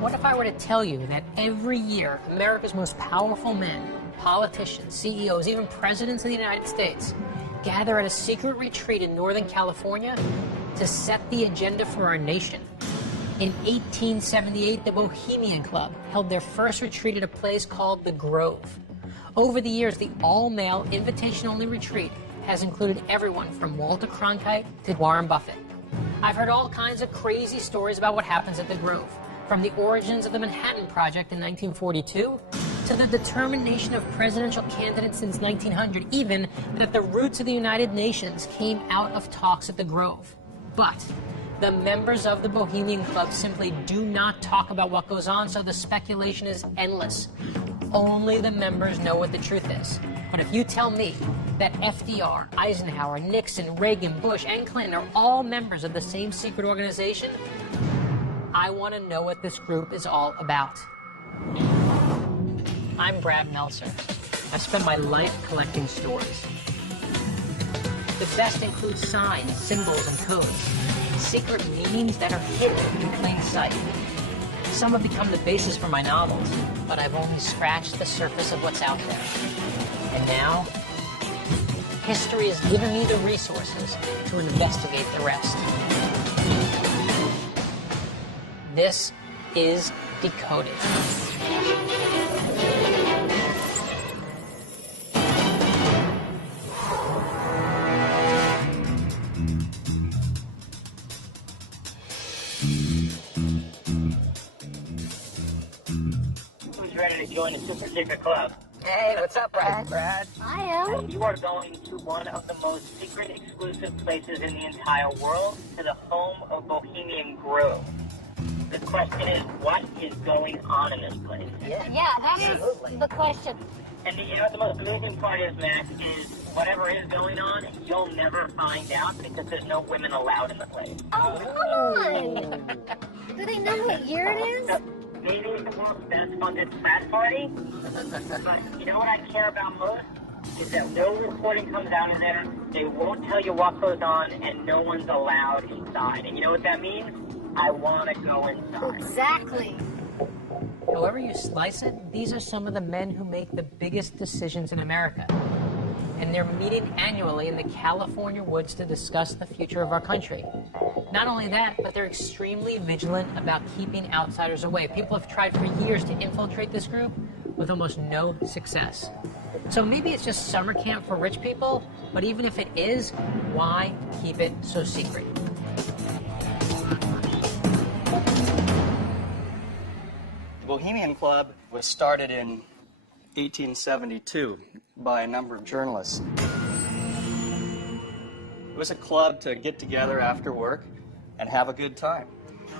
What if I were to tell you that every year, America's most powerful men, politicians, CEOs, even presidents of the United States, gather at a secret retreat in Northern California to set the agenda for our nation? In 1878, the Bohemian Club held their first retreat at a place called the Grove. Over the years, the all-male, invitation-only retreat has included everyone from Walter Cronkite to Warren Buffett. I've heard all kinds of crazy stories about what happens at the Grove, from the origins of the Manhattan Project in 1942 to the determination of presidential candidates since 1900, even that the roots of the United Nations came out of talks at the Grove. But the members of the Bohemian Club simply do not talk about what goes on, so the speculation is endless. Only the members know what the truth is. But if you tell me that FDR, Eisenhower, Nixon, Reagan, Bush, and Clinton are all members of the same secret organization, I want to know what this group is all about. I'm Brad Meltzer. I spent my life collecting stories. The best include signs, symbols, and codes. Secret meanings that are hidden in plain sight. Some have become the basis for my novels, but I've only scratched the surface of what's out there. And now, history has given me the resources to investigate the rest. This is Decoded. Who's ready to join a super secret club? Hey, what's up, Brad? I am. You are going to one of the most secret, exclusive places in the entire world, to the home of Bohemian Grove. The question is, what is going on in this place? Yeah, that is the question. And the most amazing part is, Max, is whatever is going on, you'll never find out because there's no women allowed in the place. Oh, come on! Do they know what year it is? Maybe it's the world's best funded frat party, but you know what I care about most? Is that no reporting comes out in there, they won't tell you what goes on, and no one's allowed inside. And you know what that means? I want to go inside. Exactly. However you slice it, these are some of the men who make the biggest decisions in America. And they're meeting annually in the California woods to discuss the future of our country. Not only that, but they're extremely vigilant about keeping outsiders away. People have tried for years to infiltrate this group with almost no success. So maybe it's just summer camp for rich people, but even if it is, why keep it so secret? The Bohemian Club was started in 1872 by a number of journalists. It was a club to get together after work and have a good time.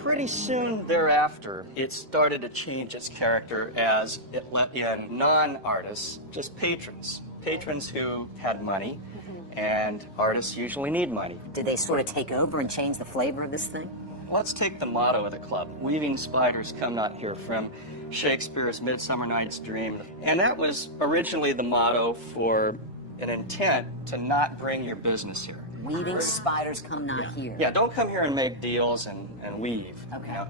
Pretty soon thereafter, it started to change its character as it let in non-artists, just patrons. Patrons who had money, and artists usually need money. Did they sort of take over and change the flavor of this thing? Let's take the motto of the club, "Weaving spiders come not here," from Shakespeare's Midsummer Night's Dream. And that was originally the motto for an intent to not bring your business here. Weaving spiders come not here. Yeah, don't come here and make deals and weave. Okay. You know?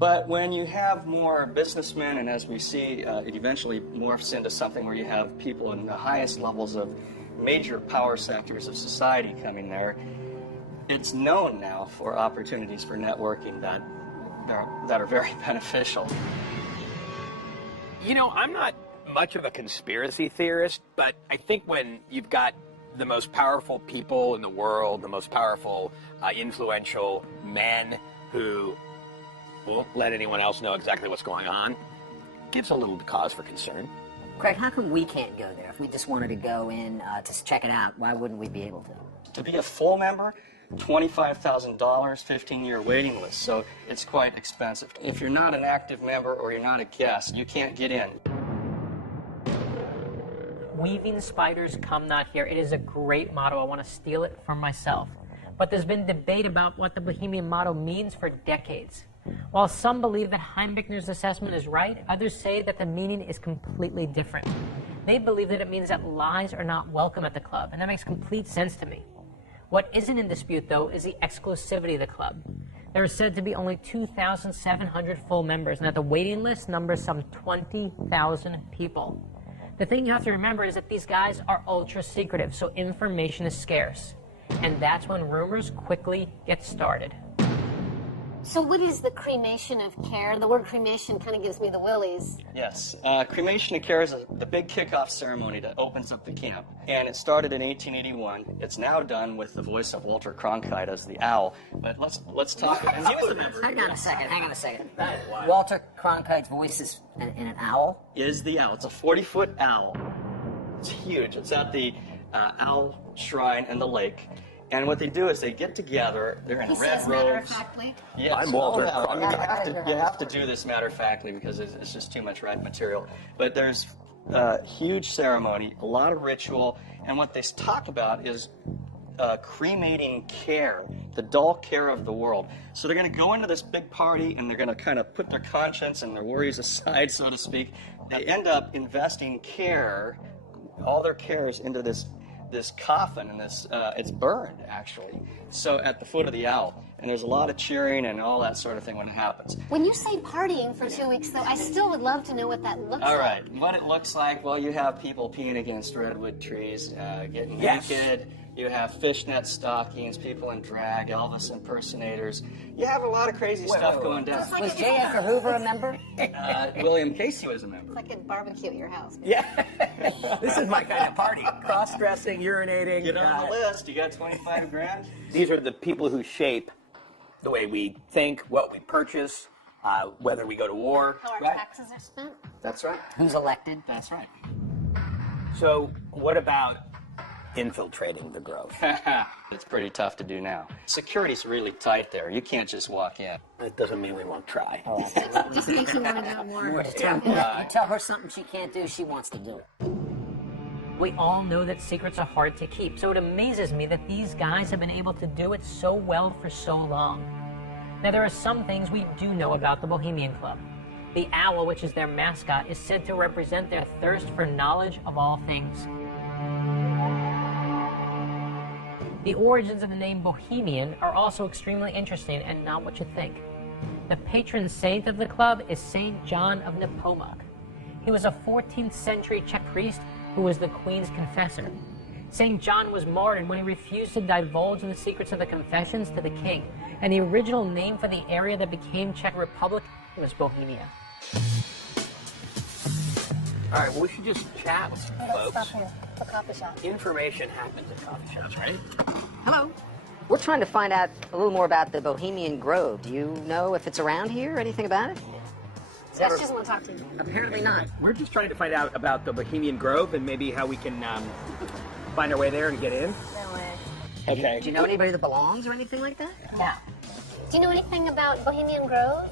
But when you have more businessmen, and as we see, it eventually morphs into something where you have people in the highest levels of major power sectors of society coming there, it's known now for opportunities for networking that are very beneficial. You know, I'm not much of a conspiracy theorist, but I think when you've got the most powerful people in the world, the most powerful, influential men who won't let anyone else know exactly what's going on, gives a little cause for concern. Craig, how come we can't go there? If we just wanted to go in to check it out, why wouldn't we be able to? To be a full member, $25,000, 15-year waiting list, so it's quite expensive. If you're not an active member or you're not a guest, you can't get in. Weaving spiders come not here. It is a great motto. I want to steal it for myself. But there's been debate about what the Bohemian motto means for decades. While some believe that Heimbichner's assessment is right, others say that the meaning is completely different. They believe that it means that lies are not welcome at the club, and that makes complete sense to me. What isn't in dispute, though, is the exclusivity of the club. There are said to be only 2,700 full members, and that the waiting list numbers some 20,000 people. The thing you have to remember is that these guys are ultra secretive, so information is scarce. And that's when rumors quickly get started. So what is the cremation of care? The word cremation kind of gives me the willies. Yes, cremation of care is the big kickoff ceremony that opens up the camp. And it started in 1881. It's now done with the voice of Walter Cronkite as the owl. But let's talk. And he was the member. Hang on a second. Walter Cronkite's voice is in an owl? Is the owl. It's a 40-foot owl. It's huge. It's at the owl shrine in the lake. And what they do is they get together, they're in red robes. Matter-of-factly. Yes, I'm Walter I mean, Cronkite. you have to do this matter-of-factly because it's just too much red material. But there's a huge ceremony, a lot of ritual, and what they talk about is cremating care, the dull care of the world. So they're going to go into this big party and they're going to kind of put their conscience and their worries aside, so to speak. They end up investing care, all their cares into this coffin, and this it's burned actually, so at the foot of the owl, and there's a lot of cheering and all that sort of thing when it happens. When you say partying for 2 weeks, though, I still would love to know what that looks like. All right, what it looks like, well, you have people peeing against redwood trees, getting naked. You have fishnet stockings, people in drag, Elvis impersonators. You have a lot of crazy stuff going down. It's like Was J. Edgar Hoover a member? William Casey was a member. It's like a barbecue at your house. Yeah. This is my kind of party. Cross-dressing, urinating. Get on the list. You got 25 grand. These are the people who shape the way we think, what we purchase, whether we go to war. How our Right? taxes are spent. That's right. Who's elected? That's right. So what about infiltrating the Grove? It's pretty tough to do now. Security's really tight there. You can't just walk in. That doesn't mean we won't try. Just in case you want to know more. You tell her something she can't do, she wants to do it. We all know that secrets are hard to keep, so it amazes me that these guys have been able to do it so well for so long. Now, there are some things we do know about the Bohemian Club. The owl, which is their mascot, is said to represent their thirst for knowledge of all things. The origins of the name Bohemian are also extremely interesting and not what you think. The patron saint of the club is Saint John of Nepomuk. He was a 14th century Czech priest who was the Queen's confessor. Saint John was martyred when he refused to divulge the secrets of the confessions to the king, and the original name for the area that became Czech Republic was Bohemia. All right, well, we should just chat with some Let's stop folks. here. The coffee shop. Information happens at coffee shops, right? Hello. We're trying to find out a little more about the Bohemian Grove. Do you know if it's around here or anything about it? Jess doesn't want to talk to you. Apparently not. We're just trying to find out about the Bohemian Grove and maybe how we can find our way there and get in. No way. Okay. Do you know anybody that belongs or anything like that? Yeah. Do you know anything about Bohemian Grove?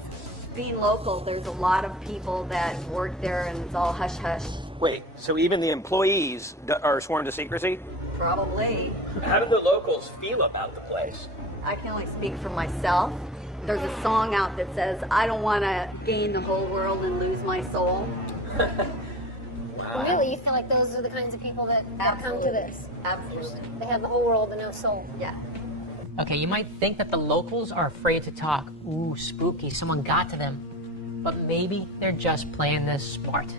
Being local, there's a lot of people that work there and it's all hush-hush. Wait, so even the employees are sworn to secrecy? Probably. How do the locals feel about the place? I can only speak for myself. There's a song out that says, I don't want to gain the whole world and lose my soul. Really? You feel like those are the kinds of people that come to this? Absolutely. They have the whole world and no soul. Yeah. Okay, you might think that the locals are afraid to talk. Ooh, spooky, someone got to them. But maybe they're just playing this smart.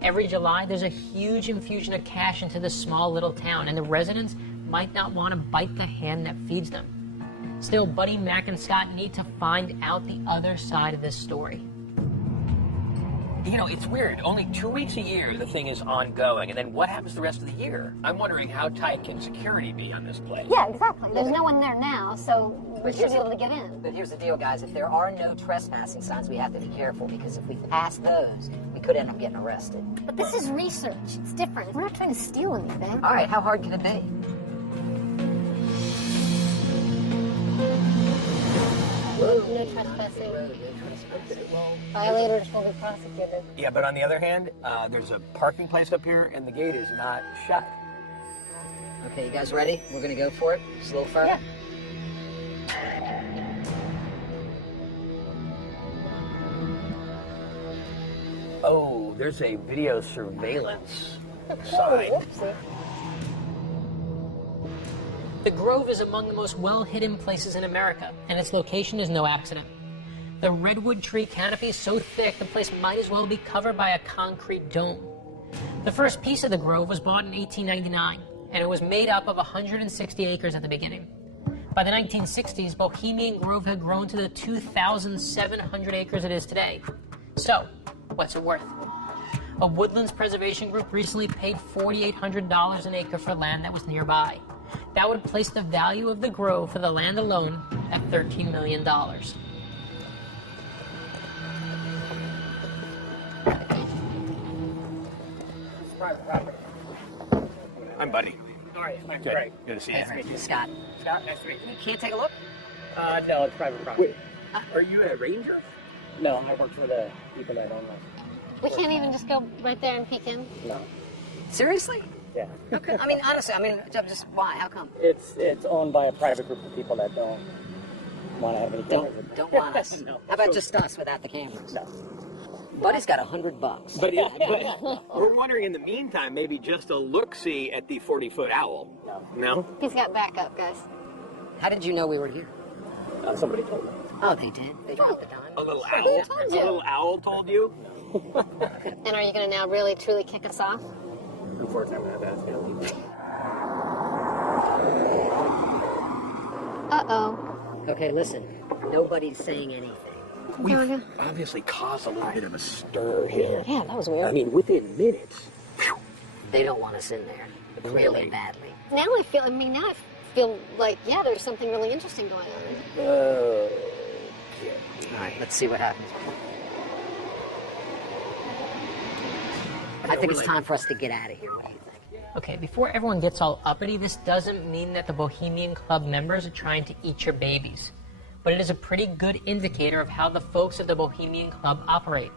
Every July, there's a huge infusion of cash into this small little town, and the residents might not want to bite the hand that feeds them. Still, Buddy, Mac, and Scott need to find out the other side of this story. You know, it's weird. Only 2 weeks a year the thing is ongoing, and then what happens the rest of the year? I'm wondering how tight can security be on this place? Yeah, exactly. There's no one there now, so we should be able to get in. But here's the deal, guys. If there are no trespassing signs, we have to be careful, because if we pass those, we could end up getting arrested. But this is research. It's different. We're not trying to steal anything. All right, how hard can it be? No trespassing. Violators will be prosecuted. Yeah, but on the other hand, there's a parking place up here, and the gate is not shut. Okay, you guys ready? We're gonna go for it. Just a little further. Oh, there's a video surveillance sign. Whoopsie. The Grove is among the most well-hidden places in America, and its location is no accident. The redwood tree canopy is so thick the place might as well be covered by a concrete dome. The first piece of the Grove was bought in 1899, and it was made up of 160 acres at the beginning. By the 1960s, Bohemian Grove had grown to the 2,700 acres it is today. So, what's it worth? A woodlands preservation group recently paid $4,800 an acre for land that was nearby. That would place the value of the Grove for the land alone at $13 million. Private property. I'm Buddy. All right, I'm Good. Greg. Good to see you. Nice to meet you, Scott. Scott, nice to meet you. You can't take a look? No, it's private property. Are you a ranger? No, I work for the people that own this. We can't even just go right there and peek in. No. Seriously? Yeah. Okay. I mean, honestly, just why? How come? It's owned by a private group of people that don't want to have any cameras. Don't want us. No. How about just us without the cameras? No. Buddy's got $100. But we're wondering in the meantime, maybe just a look-see at the 40-foot owl. No? He's got backup, guys. How did you know we were here? Somebody told me. Oh, they did? They dropped the dime? A little owl? told A you? little owl told you? And are you going to now really, truly kick us off? Unfortunately, that's going to leave. Uh-oh. Okay, listen. Nobody's saying anything. We've obviously caused a little bit of a stir here. Yeah, that was weird. I mean, within minutes. They don't want us in there. Really badly. Now I feel like, yeah, there's something really interesting going on. All right, let's see what happens. I think it's time for us to get out of here. What do you think? Okay, before everyone gets all uppity, this doesn't mean that the Bohemian Club members are trying to eat your babies. But it is a pretty good indicator of how the folks at the Bohemian Club operate.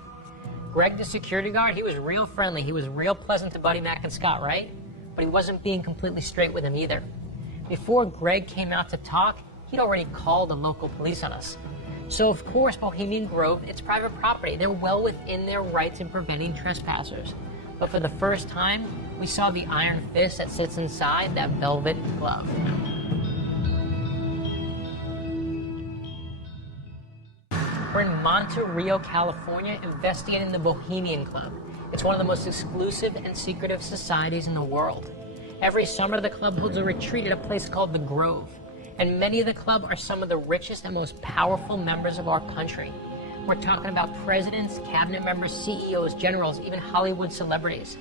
Greg, the security guard, he was real friendly. He was real pleasant to Buddy, Mac, and Scott, right? But he wasn't being completely straight with them either. Before Greg came out to talk, he'd already called the local police on us. So, of course, Bohemian Grove, it's private property. They're well within their rights in preventing trespassers. But for the first time, we saw the iron fist that sits inside that velvet glove. We're in Monte Rio, California, investigating the Bohemian Club. It's one of the most exclusive and secretive societies in the world. Every summer, the club holds a retreat at a place called the Grove. And many of the club are some of the richest and most powerful members of our country. We're talking about presidents, cabinet members, CEOs, generals, even Hollywood celebrities.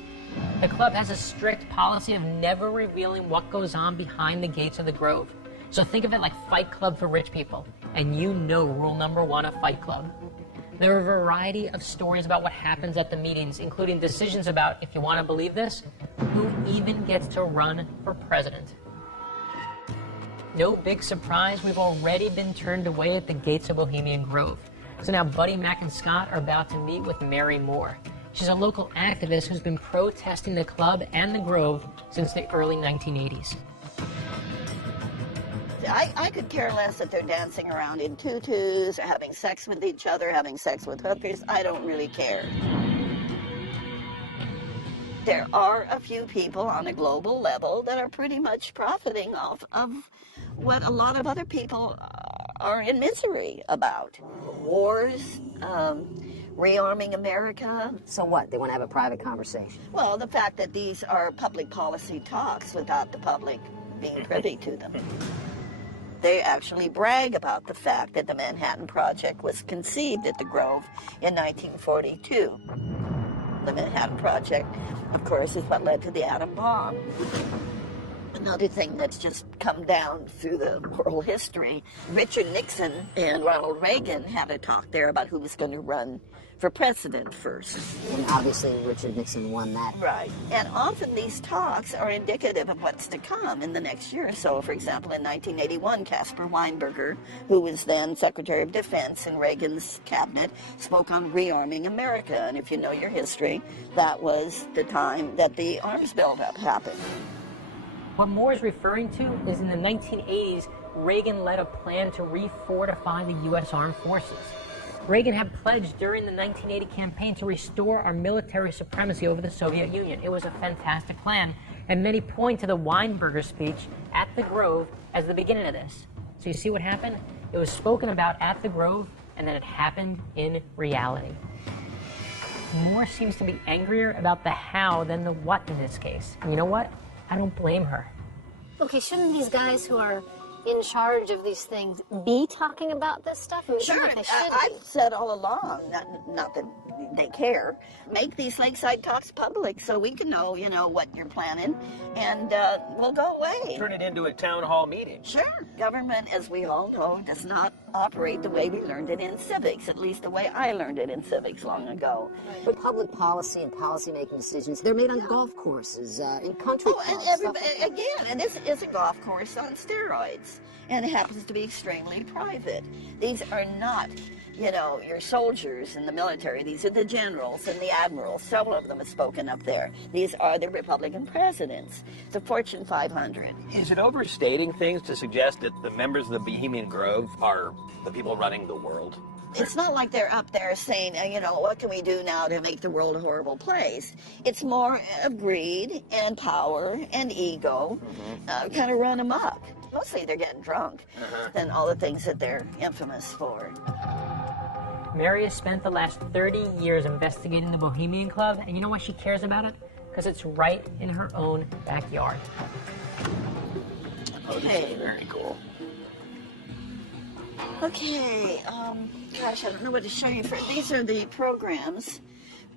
The club has a strict policy of never revealing what goes on behind the gates of the Grove. So think of it like Fight Club for rich people. And you know rule number one of Fight Club. There are a variety of stories about what happens at the meetings, including decisions about, if you want to believe this, who even gets to run for president. No big surprise, we've already been turned away at the gates of Bohemian Grove. So now Buddy, Mac, and Scott are about to meet with Mary Moore. She's a local activist who's been protesting the club and the Grove since the early 1980s. I could care less if they're dancing around in tutus or having sex with each other, having sex with hookers. I don't really care. There are a few people on a global level that are pretty much profiting off of what a lot of other people are in misery about. Wars, rearming America. So what? They want to have a private conversation. Well, the fact that these are public policy talks without the public being privy to them. They actually brag about the fact that the Manhattan Project was conceived at the Grove in 1942. The Manhattan Project, of course, is what led to the atom bomb. Another thing that's just come down through the world history, Richard Nixon and Ronald Reagan had a talk there about who was going to run for president first. And obviously Richard Nixon won that. Right. And often these talks are indicative of what's to come in the next year or so. For example, in 1981, Caspar Weinberger, who was then Secretary of Defense in Reagan's cabinet, spoke on rearming America. And if you know your history, that was the time that the arms buildup happened. What Moore is referring to is in the 1980s, Reagan led a plan to refortify the U.S. Armed Forces. Reagan had pledged during the 1980 campaign to restore our military supremacy over the Soviet Union. It was a fantastic plan, And many point to the Weinberger speech at the Grove as the beginning of this. So you see what happened? It was spoken about at the Grove, and then it happened in reality. Moore seems to be angrier about the how than the what in this case. And you know what? I don't blame her. Okay, shouldn't these guys who are in charge of these things be talking about this stuff? I mean, Sure, like they should I've said all along, not that they care, make these lakeside talks public so we can know, what you're planning, and we'll go away. Turn it into a town hall meeting. Sure. Government, as we all know, does not operate the way we learned it in civics, at least the way I learned it in civics long ago. But public policy and policy-making decisions, they're made on golf courses, in country clubs. And everybody, again, and this is a golf course on steroids, and it happens to be extremely private. These are not, your soldiers in the military. These are the generals and the admirals. Several of them have spoken up there. These are the Republican presidents, the Fortune 500. Is it overstating things to suggest that the members of the Bohemian Grove are the people running the world? It's not like they're up there saying, what can we do now to make the world a horrible place? It's more of greed and power and ego, kind of run amok. Mostly they're getting drunk than all the things that they're infamous for. Mary has spent the last 30 years investigating the Bohemian Club, and you know why she cares about it? Because it's right in her own backyard. Oh, this is very cool. Okay, gosh, I don't know what to show you. These are the programs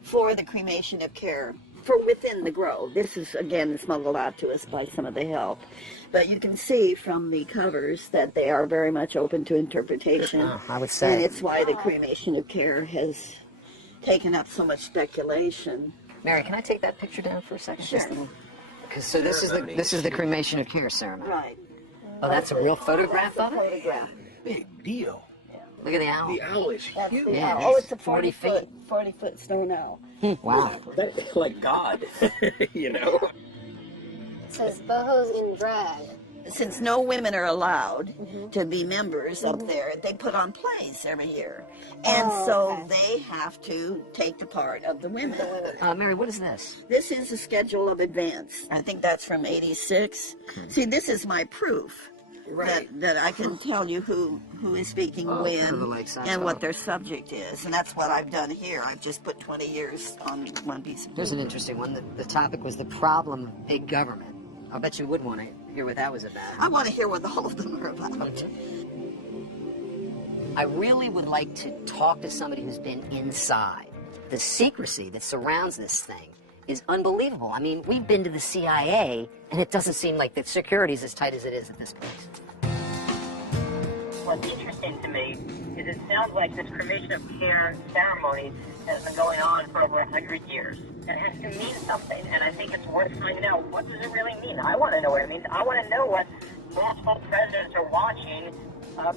for the cremation of care for within the Grove. This is, again, smuggled out to us by some of the help. But you can see from the covers that they are very much open to interpretation. I would say. And it's why the cremation of care has taken up so much speculation. Mary, can I take that picture down for a second? Sure. So this is the cremation of care ceremony. Right. Oh, that's a real photograph of it? Photograph. Big deal. Look at the owl. The owl is That's huge. the Yeah, owl. Oh, it's a 40 40-foot stone owl. Wow. That's like God, It says bohos in drag. Since no women are allowed to be members up there, they put on plays every year. And they have to take the part of the women. Mary, what is this? This is a schedule of events. I think that's from '86. See, this is my proof that I can tell you who is speaking when and what their subject is. And that's what I've done here. I've just put 20 years on one piece of paper. Here's an interesting one. The topic was the problem of big government. I bet you would want to hear what that was about. I want to hear what all of them are about. I really would like to talk to somebody who's been inside. The secrecy that surrounds this thing is unbelievable. I mean, we've been to the CIA, and it doesn't seem like the security's as tight as it is at this place. What's interesting to me is it sounds like this cremation of care ceremony has been going on for over 100 years. It has to mean something, and I think it's worth finding out, what does it really mean? I want to know what it means. I want to know what multiple presidents are watching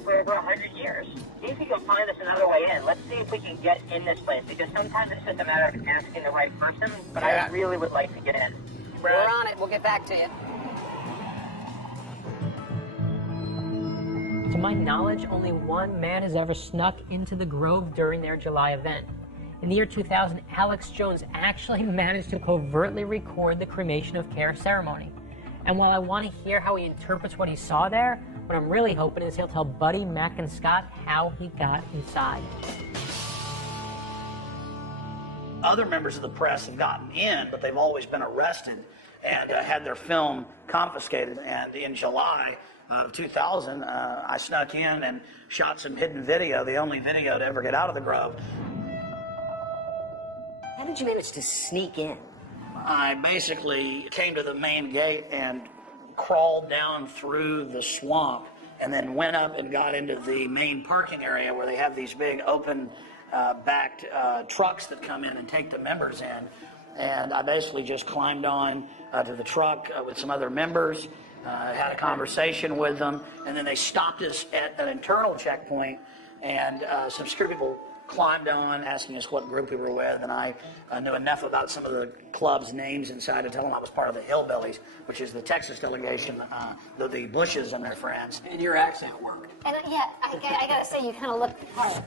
for over 100 years. See if we can find us another way in. Let's see if we can get in this place, because sometimes it's just a matter of asking the right person, but I really would like to get in. We're on it. We'll get back to you. To my knowledge, only one man has ever snuck into the Grove during their July event. In the year 2000, Alex Jones actually managed to covertly record the cremation of care ceremony. And while I want to hear how he interprets what he saw there, what I'm really hoping is he'll tell Buddy, Mac, and Scott how he got inside. Other members of the press have gotten in, but they've always been arrested and had their film confiscated. And in July of 2000, I snuck in and shot some hidden video, the only video to ever get out of the Grove. How did you manage to sneak in? I basically came to the main gate and crawled down through the swamp and then went up and got into the main parking area where they have these big open backed trucks that come in and take the members in. And I basically just climbed on to the truck with some other members, had a conversation with them, and then they stopped us at an internal checkpoint, and some security people climbed on, asking us what group we were with, and I knew enough about some of the club's names inside to tell them I was part of the Hillbillies, which is the Texas delegation, the Bushes and their friends. And your accent worked. And I gotta say, you kind of look the part.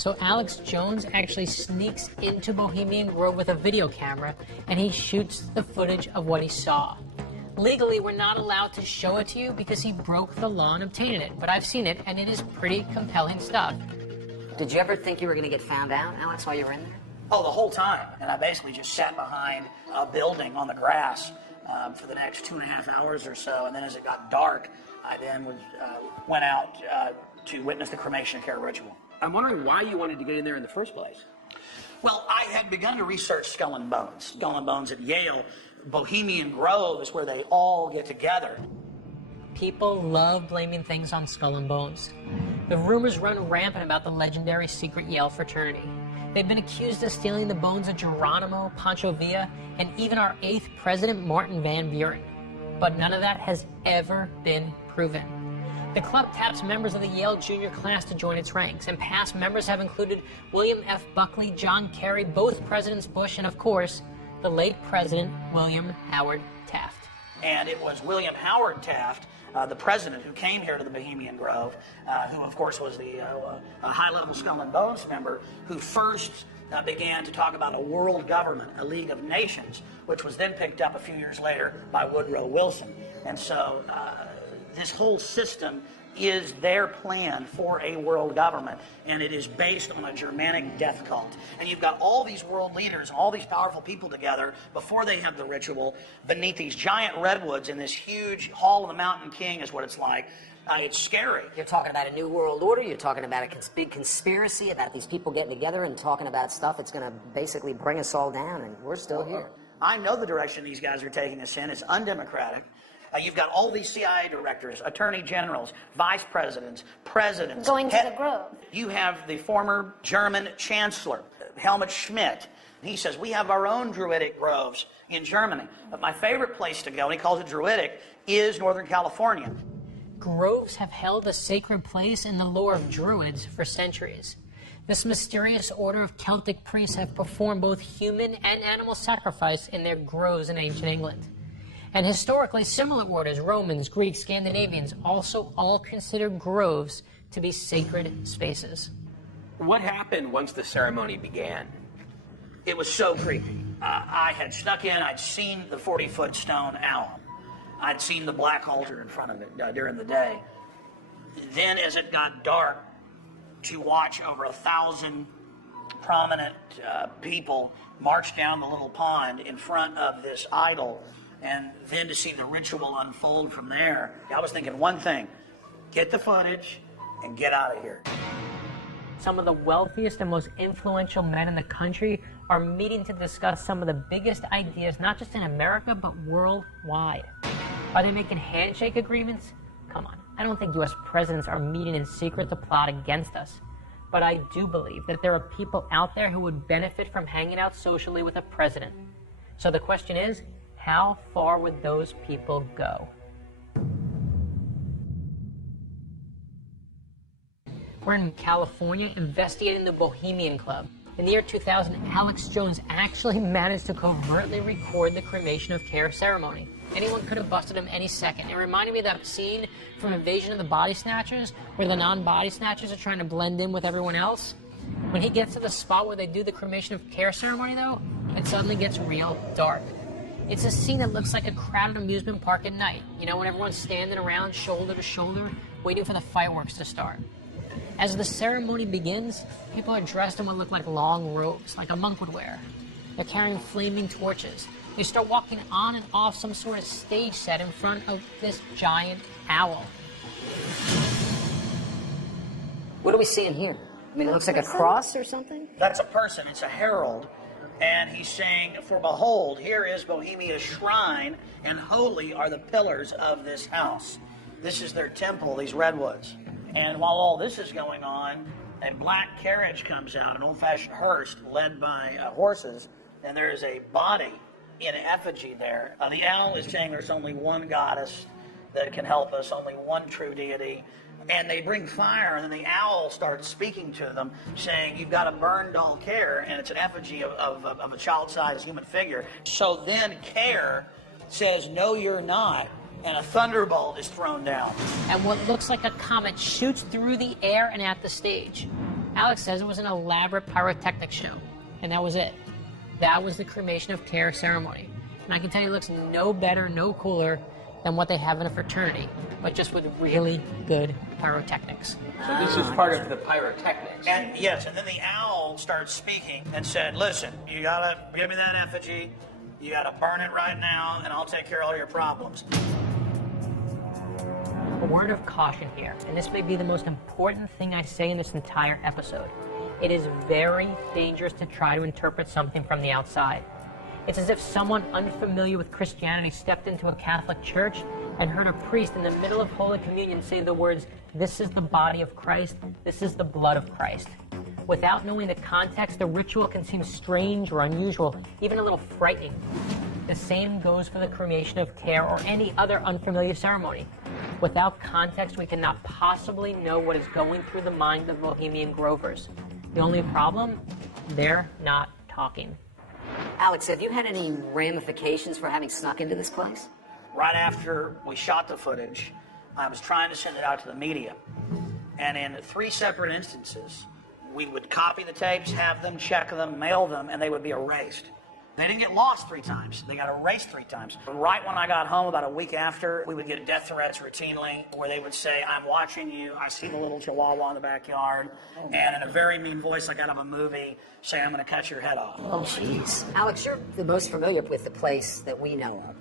So Alex Jones actually sneaks into Bohemian Grove with a video camera, and he shoots the footage of what he saw. Legally, we're not allowed to show it to you because he broke the law and obtained it, but I've seen it, and it is pretty compelling stuff. Did you ever think you were going to get found out, Alex, while you were in there? Oh, the whole time. And I basically just sat behind a building on the grass for the next 2.5 hours or so. And then as it got dark, I then went out to witness the cremation care ritual. I'm wondering why you wanted to get in there in the first place. Well, I had begun to research Skull and Bones. Skull and Bones at Yale. Bohemian Grove is where they all get together. People love blaming things on Skull and Bones. The rumors run rampant about the legendary secret Yale fraternity. They've been accused of stealing the bones of Geronimo, Pancho Villa, and even our 8th president, Martin Van Buren. But none of that has ever been proven. The club taps members of the Yale junior class to join its ranks, and past members have included William F. Buckley, John Kerry, both Presidents Bush, and of course, the late President William Howard Taft. And it was William Howard Taft, the president, who came here to the Bohemian Grove, who of course was the high-level Skull and Bones member, who first began to talk about a world government, a League of Nations, which was then picked up a few years later by Woodrow Wilson. And so this whole system is their plan for a world government, and it is based on a Germanic death cult. And you've got all these world leaders, all these powerful people together before they have the ritual beneath these giant redwoods in this huge Hall of the Mountain King is what it's like. It's scary. You're talking about a new world order. You're talking about a big conspiracy about these people getting together and talking about stuff that's going to basically bring us all down, and we're still here. I know the direction these guys are taking us in. It's undemocratic. You've got all these CIA directors, attorney generals, vice presidents, presidents. Going to the Grove. You have the former German chancellor, Helmut Schmidt. He says, we have our own druidic groves in Germany. But my favorite place to go, and he calls it druidic, is Northern California. Groves have held a sacred place in the lore of Druids for centuries. This mysterious order of Celtic priests have performed both human and animal sacrifice in their groves in ancient England. And historically, similar orders, Romans, Greeks, Scandinavians, also all considered groves to be sacred spaces. What happened once the ceremony began? It was so creepy. I had snuck in, I'd seen the 40-foot stone owl. I'd seen the black altar in front of it during the day. Then as it got dark, to watch over 1,000 prominent people march down the little pond in front of this idol, and then to see the ritual unfold from there, I was thinking one thing: get the footage and get out of here. Some of the wealthiest and most influential men in the country are meeting to discuss some of the biggest ideas, not just in America, but worldwide. Are they making handshake agreements? Come on, I don't think U.S. presidents are meeting in secret to plot against us. But I do believe that there are people out there who would benefit from hanging out socially with a president. So the question is, how far would those people go? We're in California investigating the Bohemian Club. In the year 2000, Alex Jones actually managed to covertly record the cremation of care ceremony. Anyone could have busted him any second. It reminded me of that scene from Invasion of the Body Snatchers, where the non-body snatchers are trying to blend in with everyone else. When he gets to the spot where they do the cremation of care ceremony, though, it suddenly gets real dark. It's a scene that looks like a crowded amusement park at night. You know, when everyone's standing around shoulder to shoulder, waiting for the fireworks to start. As the ceremony begins, people are dressed in what look like long robes, like a monk would wear. They're carrying flaming torches. You start walking on and off some sort of stage set in front of this giant owl. What are we seeing here? I mean, it looks like a cross or something? That's a person. It's a herald. And he's saying, for behold, here is Bohemia's shrine, and holy are the pillars of this house. This is their temple, these redwoods. And while all this is going on, a black carriage comes out, an old-fashioned hearse led by horses, and there is a body in effigy there. The owl is saying there's only one goddess that can help us, only one true deity. And they bring fire, and then the owl starts speaking to them, saying, you've got to burn dull care, and it's an effigy of a child-sized human figure. So then Care says, no, you're not, and a thunderbolt is thrown down. And what looks like a comet shoots through the air and at the stage. Alex says it was an elaborate pyrotechnic show, and that was it. That was the cremation of care ceremony. And I can tell you it looks no better, no cooler than what they have in a fraternity, but just with really good pyrotechnics. So this is part of the pyrotechnics. And yes, and then the owl starts speaking and said, listen, you gotta give me that effigy, you gotta burn it right now, and I'll take care of all your problems. A word of caution here, and this may be the most important thing I say in this entire episode. It is very dangerous to try to interpret something from the outside. It's as if someone unfamiliar with Christianity stepped into a Catholic church and heard a priest in the middle of Holy Communion say the words, "This is the body of Christ, this is the blood of Christ." Without knowing the context, the ritual can seem strange or unusual, even a little frightening. The same goes for the cremation of care or any other unfamiliar ceremony. Without context, we cannot possibly know what is going through the mind of Bohemian Grovers. The only problem? They're not talking. Alex, have you had any ramifications for having snuck into this place? Right after we shot the footage, I was trying to send it out to the media. And in 3 separate instances, we would copy the tapes, have them, check them, mail them, and they would be erased. They didn't get lost 3 times. They got erased 3 times. Right when I got home, about a week after, we would get death threats routinely where they would say, I'm watching you, I see the little chihuahua in the backyard, and in a very mean voice like out of a movie, say, I'm going to cut your head off. Oh, jeez. Alex, you're the most familiar with the place that we know of.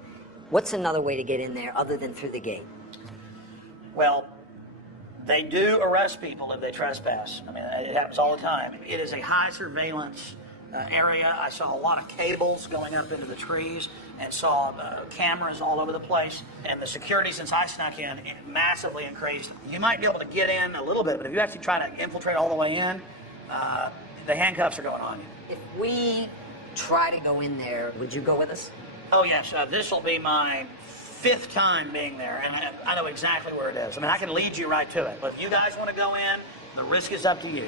What's another way to get in there other than through the gate? Well, they do arrest people if they trespass. I mean, it happens all the time. It is a high surveillance area. I saw a lot of cables going up into the trees and saw cameras all over the place. And the security, since I snuck in, it massively increased. You might be able to get in a little bit, but if you actually try to infiltrate all the way in, the handcuffs are going on you. If we try to go in there, would you go with us? Oh, yes. This will be my 5th time being there, and I know exactly where it is. I mean, I can lead you right to it. But if you guys want to go in, the risk is up to you.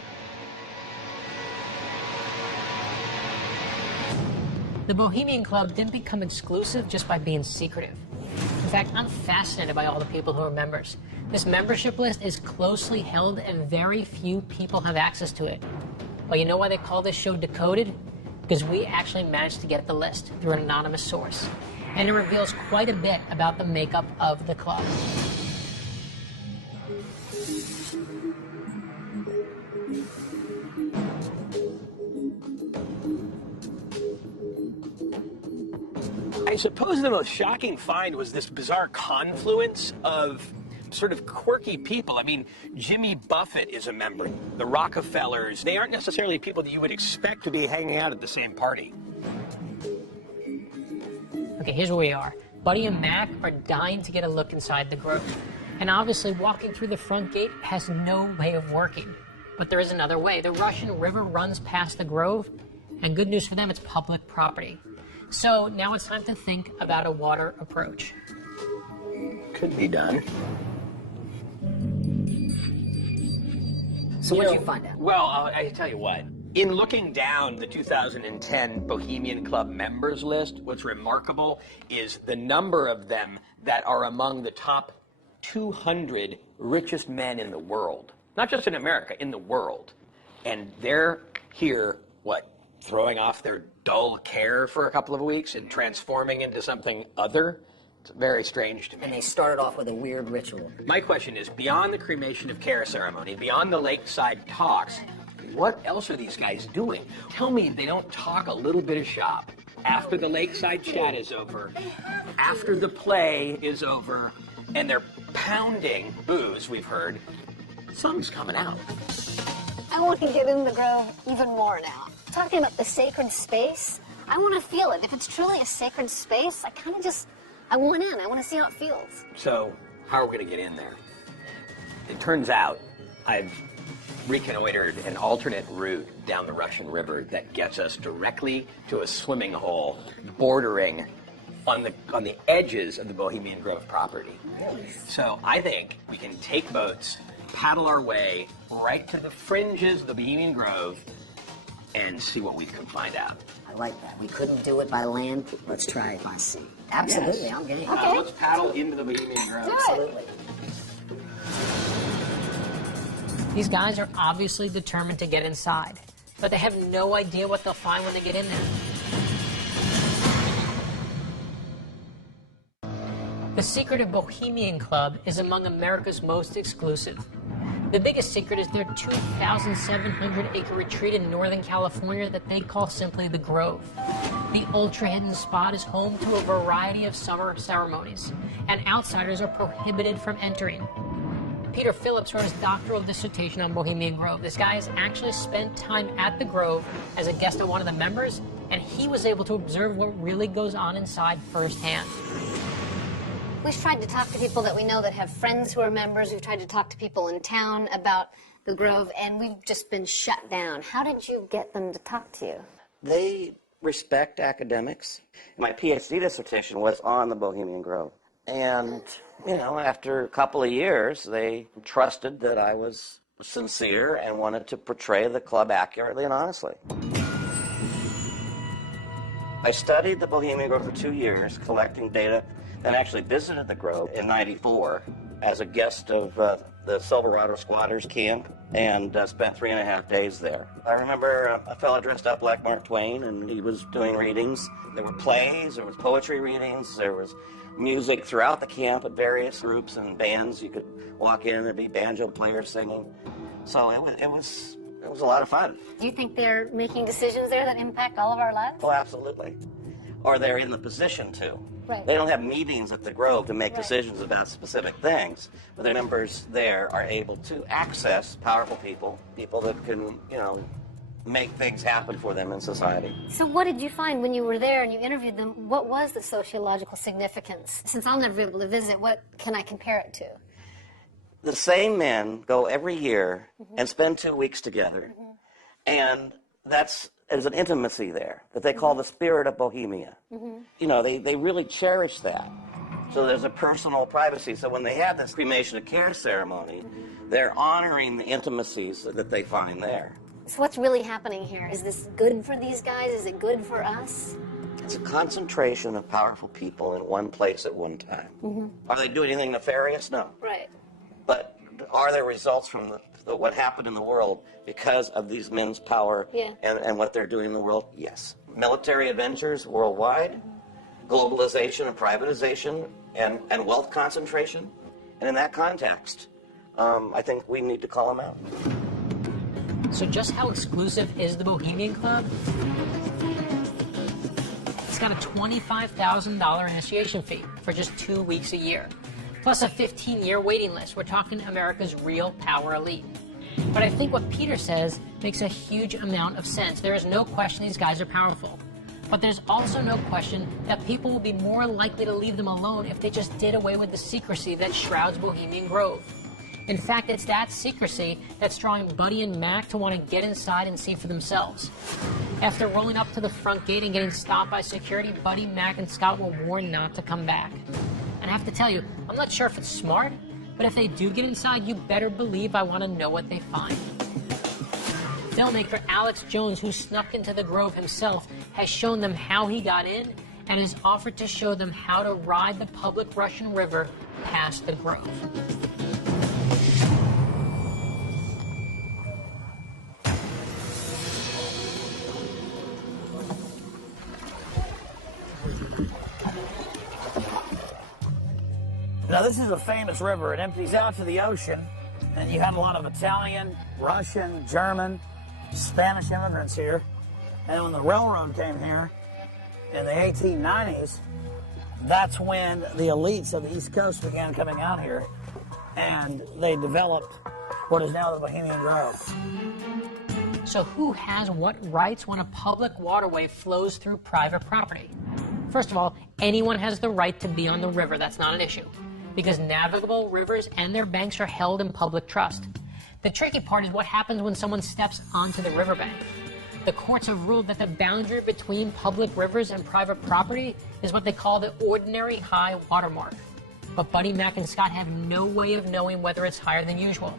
The Bohemian Club didn't become exclusive just by being secretive. In fact, I'm fascinated by all the people who are members. This membership list is closely held and very few people have access to it. Well, you know why they call this show Decoded? Because we actually managed to get the list through an anonymous source. And it reveals quite a bit about the makeup of the club. I suppose the most shocking find was this bizarre confluence of sort of quirky people. I mean, Jimmy Buffett is a member. The Rockefellers, they aren't necessarily people that you would expect to be hanging out at the same party. Okay, here's where we are. Buddy and Mac are dying to get a look inside the Grove. And obviously, walking through the front gate has no way of working. But there is another way. The Russian River runs past the Grove, and good news for them, it's public property. So now it's time to think about a water approach. Could be done. So what did you find out? Well, I tell you what. In looking down the 2010 Bohemian Club members list, what's remarkable is the number of them that are among the top 200 richest men in the world. Not just in America, in the world. And they're here, throwing off their dull care for a couple of weeks and transforming into something other? It's very strange to me. And they started off with a weird ritual. My question is, beyond the cremation of care ceremony, beyond the lakeside talks, what else are these guys doing? Tell me they don't talk a little bit of shop after the lakeside chat is over, after the play is over, and they're pounding booze, we've heard. Something's coming out. I want to get in the Grove even more now. Talking about the sacred space, I want to feel it. If it's truly a sacred space, I want in. I want to see how it feels. So, how are we going to get in there? It turns out I've reconnoitered an alternate route down the Russian River that gets us directly to a swimming hole bordering on the edges of the Bohemian Grove property. So I think we can take boats, paddle our way right to the fringes of the Bohemian Grove, and see what we can find out. I like that. We couldn't do it by land. Let's try it by sea. Absolutely, Yes. I'm game. Okay. Let's paddle into the Bohemian Grove. Do it. Absolutely. These guys are obviously determined to get inside, but they have no idea what they'll find when they get in there. The secretive Bohemian Club is among America's most exclusive. The biggest secret is their 2,700-acre retreat in Northern California that they call simply the Grove. The ultra-hidden spot is home to a variety of summer ceremonies, and outsiders are prohibited from entering. Peter Phillips wrote his doctoral dissertation on Bohemian Grove. This guy has actually spent time at the Grove as a guest of one of the members, and he was able to observe what really goes on inside firsthand. We've tried to talk to people that we know that have friends who are members. We've tried to talk to people in town about the Grove, and we've just been shut down. How did you get them to talk to you? They respect academics. My PhD dissertation was on the Bohemian Grove. And, you know, after a couple of years, they trusted that I was sincere and wanted to portray the club accurately and honestly. I studied the Bohemian Grove for 2 years, collecting data, and actually visited the Grove in '94 as a guest of the Silverado Squatters Camp, and spent 3.5 days there. I remember a fellow dressed up like Mark Twain, and he was doing readings. There were plays, there was poetry readings, there was music throughout the camp at various groups and bands. You could walk in and there'd be banjo players singing. So it was a lot of fun. Do you think they're making decisions there that impact all of our lives? Oh, absolutely. Or they're in the position to. Right. They don't have meetings at the Grove to make decisions about specific things, but their members there are able to access powerful people that can, you know, make things happen for them in society. So what did you find when you were there and you interviewed them? What was the sociological significance? Since I'll never be able to visit, what can I compare it to? The same men go every year and spend 2 weeks together, and there's an intimacy there that they call the spirit of Bohemia. You know, they really cherish that. So there's a personal privacy. So when they have this cremation of care ceremony, they're honoring the intimacies that they find there. So what's really happening here? Is this good for these guys? Is it good for us? It's a concentration of powerful people in one place at one time. Are they doing anything nefarious? No. Right. But are there results from what happened in the world because of these men's power and what they're doing in the world? Yes. Military adventures worldwide, globalization and privatization, and wealth concentration. And in that context, I think we need to call them out. So just how exclusive is the Bohemian Club? It's got a $25,000 initiation fee for just 2 weeks a year, plus a 15-year waiting list. We're talking America's real power elite. But I think what Peter says makes a huge amount of sense. There is no question these guys are powerful. But there's also no question that people will be more likely to leave them alone if they just did away with the secrecy that shrouds Bohemian Grove. In fact, it's that secrecy that's drawing Buddy and Mac to want to get inside and see for themselves. After rolling up to the front gate and getting stopped by security, Buddy, Mac, and Scott were warned not to come back. And I have to tell you, I'm not sure if it's smart, but if they do get inside, you better believe I want to know what they find. Filmmaker Alex Jones, who snuck into the Grove himself, has shown them how he got in and has offered to show them how to ride the public Russian River past the Grove. Now, this is a famous river. It empties out to the ocean, and you had a lot of Italian, Russian, German, Spanish immigrants here. And when the railroad came here in the 1890s, that's when the elites of the East Coast began coming out here, and they developed what is now the Bohemian Grove. So who has what rights when a public waterway flows through private property? First of all, anyone has the right to be on the river. That's not an issue, because navigable rivers and their banks are held in public trust. The tricky part is what happens when someone steps onto the riverbank. The courts have ruled that the boundary between public rivers and private property is what they call the ordinary high watermark. But Buddy, Mac, and Scott have no way of knowing whether it's higher than usual.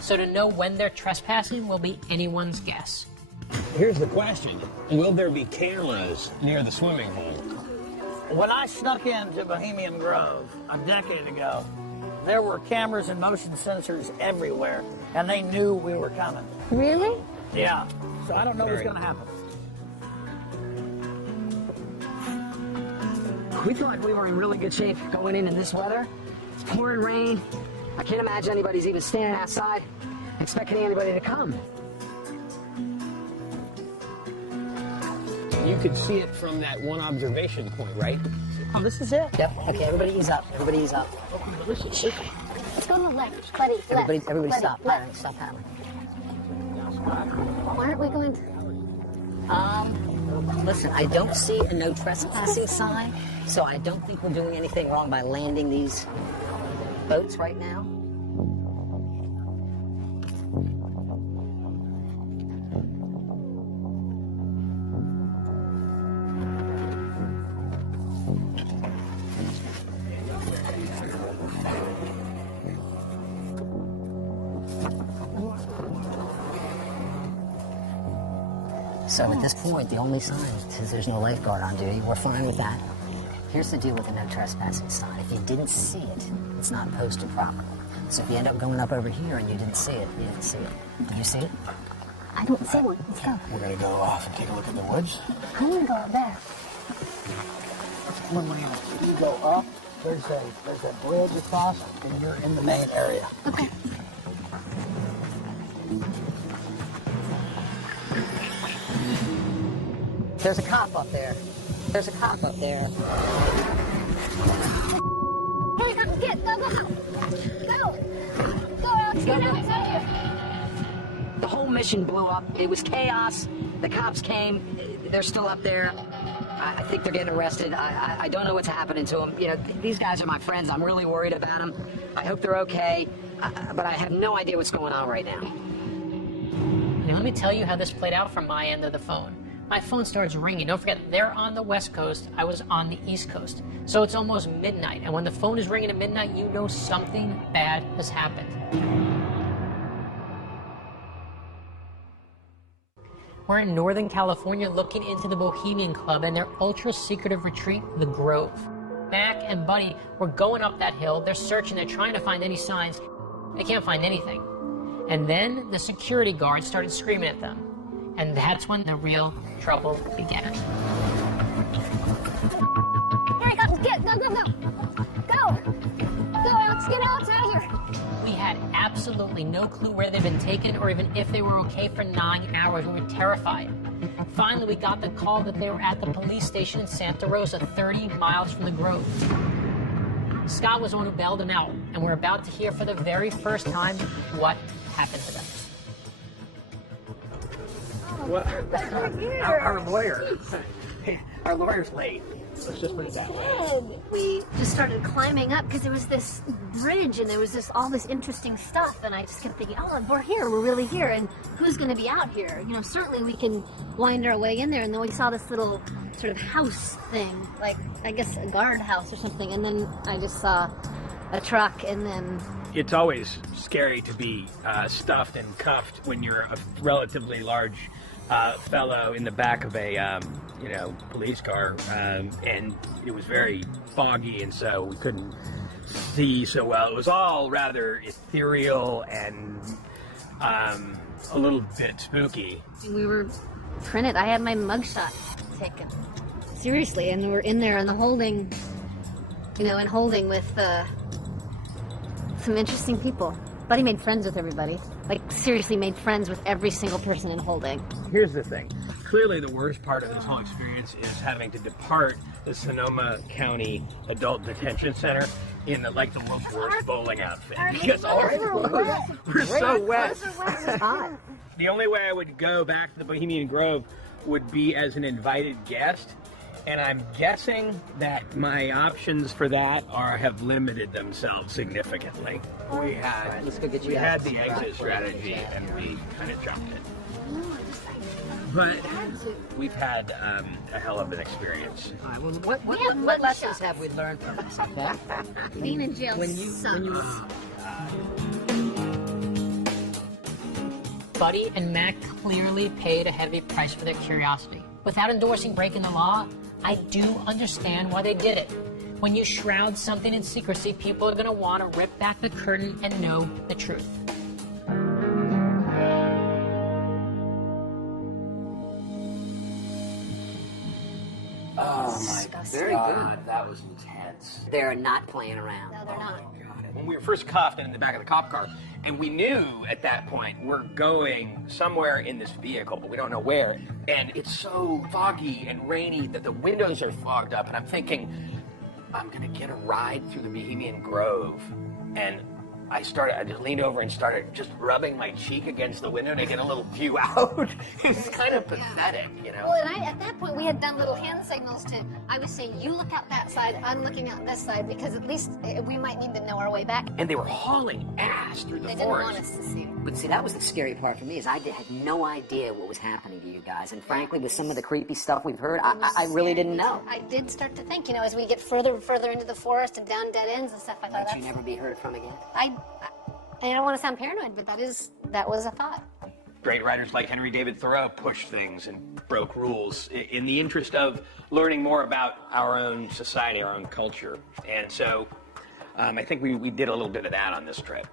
So to know when they're trespassing will be anyone's guess. Here's the question. Will there be cameras near the swimming hole? When I snuck into Bohemian Grove a decade ago, there were cameras and motion sensors everywhere. and they knew we were coming. Really? Yeah. So I don't know what's going to happen. We thought we were in really good shape going in this weather. It's pouring rain. I can't imagine anybody's even standing outside expecting anybody to come. You could see it from that one observation point, right? Oh, this is it? Yep. Okay, everybody ease up. Everybody ease up. Let's go to the left, buddy. Everybody Buddy, stop. left. Stop paddling. Why aren't we going to... Listen, I don't see a no trespassing sign, so I don't think we're doing anything wrong by landing these boats right now. So at this point, the only sign is there's no lifeguard on duty. We're fine with that. Here's the deal with the no trespassing sign. If you didn't see it, it's not posted properly. So if you end up going up over here and you didn't see it, you didn't see it. Did you see it? I don't see one. Let's go. We're going to go off and take a look at the woods. I'm going to go up there. You go up, there's a bridge across, and you're in the main area. Okay. There's a cop up there. There's a cop up there. Hey, go, go, go. Go. Go, Alex, get out here. The whole mission blew up. It was chaos. The cops came. They're still up there. I think they're getting arrested. I don't know what's happening to them. You know, these guys are my friends. I'm really worried about them. I hope they're okay. But I have no idea what's going on right now. Now, let me tell you how this played out from my end of the phone. My phone starts ringing. Don't forget, they're on the West Coast. I was on the East Coast. So it's almost midnight. And when the phone is ringing at midnight, you know something bad has happened. We're in Northern California looking into the Bohemian Club and their ultra-secretive retreat, The Grove. Mac and Buddy were going up that hill. They're searching. They're trying to find any signs. They can't find anything. And then the security guards started screaming at them. And that's when the real trouble began. Here, go, get, go, go, go. Go. Go, Alex, get Alex out of here. We had absolutely no clue where they'd been taken or even if they were okay for 9 hours. We were terrified. Finally, we got the call that they were at the police station in Santa Rosa, 30 miles from the Grove. Scott was the one who bailed them out, and we're about to hear for the very first time what happened to them. Well, our lawyer. Our lawyer's late. Let's just put it that way. We just started climbing up because there was this bridge and there was all this interesting stuff, and I just kept thinking, oh, we're here, we're really here, and who's going to be out here? You know, certainly we can wind our way in there. And then we saw this little sort of house thing, like I guess a guardhouse or something, and then I just saw a truck, and then It's always scary to be stuffed and cuffed when you're a relatively large fellow in the back of a police car, and it was very foggy, and so we couldn't see so well. It was all rather ethereal and a little bit spooky. we were printed. I had my mugshot taken. Seriously, and we're in there in the holding, with some interesting people. Buddy made friends with everybody. Like, seriously made friends with every single person in holding. Here's the thing. Clearly the worst part of this whole experience is having to depart the Sonoma County Adult Detention Center in the world's worst bowling outfit. Because we're so wet. The only way I would go back to the Bohemian Grove would be as an invited guest. And I'm guessing that my options for that have limited themselves significantly. We had the exit strategy and we kind of jumped it. But we've had a hell of an experience. All right, well, what lessons have we learned from this? Okay? Being in jail Buddy and Mac clearly paid a heavy price for their curiosity. Without endorsing breaking the law, I do understand why they did it. When you shroud something in secrecy, people are going to want to rip back the curtain and know the truth. Oh my Very God, that was intense. They're not playing around. No, they're not. When we were first cuffed and in the back of the cop car, and we knew at that point we're going somewhere in this vehicle, but we don't know where. And it's so foggy and rainy that the windows are fogged up, and I'm thinking, I'm gonna get a ride through the Bohemian Grove. And I just leaned over and started just rubbing my cheek against the window to get a little view out. It's kind of pathetic, you know? Well, and at that point, we had done little hand signals I was saying, you look out that side, I'm looking out this side, because at least we might need to know our way back. And they were hauling ass through the They forest. didn't want us to see it. But see, that was the scary part for me, is I had no idea what was happening to you guys. And frankly, with some of the creepy stuff we've heard, I really didn't know. I did start to think, as we get further and further into the forest and down dead ends and stuff, I thought Might you never be heard from again? I don't want to sound paranoid, but that was a thought. Great writers like Henry David Thoreau pushed things and broke rules in the interest of learning more about our own society, our own culture. And so I think we did a little bit of that on this trip.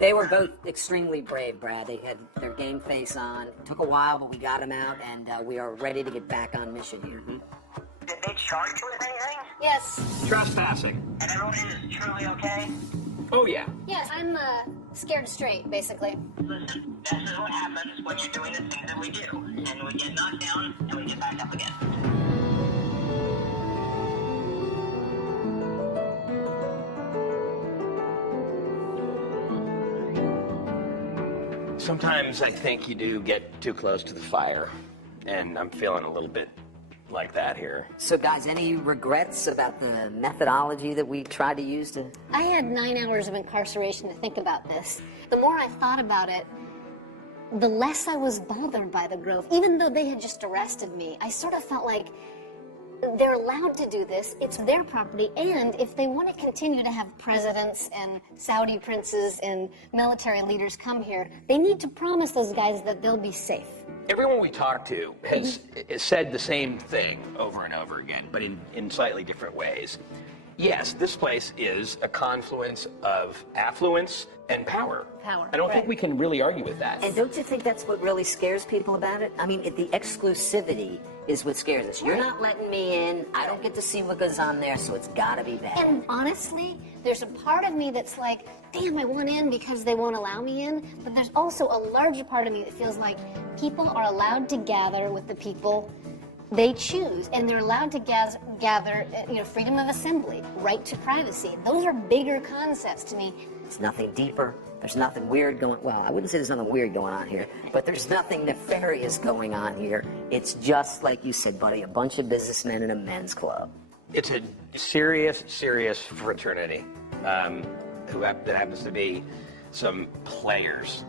They were both extremely brave, Brad. They had their game face on. It took a while, but we got them out, and we are ready to get back on mission here. Did they charge you with anything? Yes. Trespassing. And everyone is truly okay? Oh, yeah. Yes, I'm scared straight, basically. Listen, this is what happens when you're doing the things that we do. And we get knocked down, and we get back up again. Sometimes I think you do get too close to the fire, and I'm feeling a little bit like that here. So, guys, any regrets about the methodology that we tried to use to... I had 9 hours of incarceration to think about this. The more I thought about it, the less I was bothered by the Grove. Even though they had just arrested me, I sort of felt like they're allowed to do this. It's their property. And if they want to continue to have presidents and Saudi princes and military leaders come here, they need to promise those guys that they'll be safe. Everyone we talked to has said the same thing over and over again, but in slightly different ways. Yes, this place is a confluence of affluence and power. I don't think we can really argue with that. And don't you think that's what really scares people about it? I mean, the exclusivity is what scares us. You're not letting me in. I don't get to see what goes on there, so it's got to be bad. And honestly, there's a part of me that's like, damn, I want in because they won't allow me in. But there's also a larger part of me that feels like people are allowed to gather with the people they choose, and they're allowed to gather, freedom of assembly, right to privacy. Those are bigger concepts to me. It's nothing deeper. There's nothing weird going... Well, I wouldn't say there's nothing weird going on here, but there's nothing nefarious going on here. It's just, like you said, buddy, a bunch of businessmen in a men's club. It's a serious, serious fraternity that happens to be some players.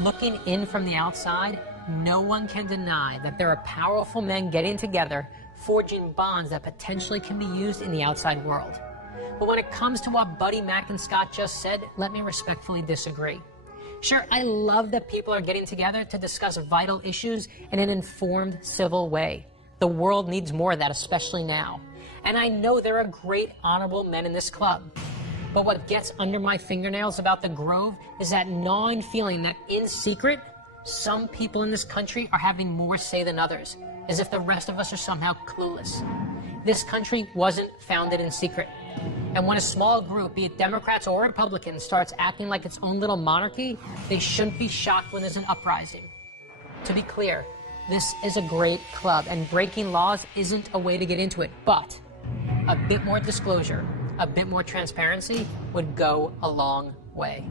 Looking in from the outside, no one can deny that there are powerful men getting together, forging bonds that potentially can be used in the outside world. But when it comes to what Buddy, Mac, and Scott just said, let me respectfully disagree. Sure, I love that people are getting together to discuss vital issues in an informed, civil way. The world needs more of that, especially now. And I know there are great, honorable men in this club. But what gets under my fingernails about the Grove is that gnawing feeling that in secret, some people in this country are having more say than others, as if the rest of us are somehow clueless. This country wasn't founded in secret. And when a small group, be it Democrats or Republicans, starts acting like its own little monarchy, they shouldn't be shocked when there's an uprising. To be clear, this is a great club, and breaking laws isn't a way to get into it, but a bit more disclosure, a bit more transparency would go a long way.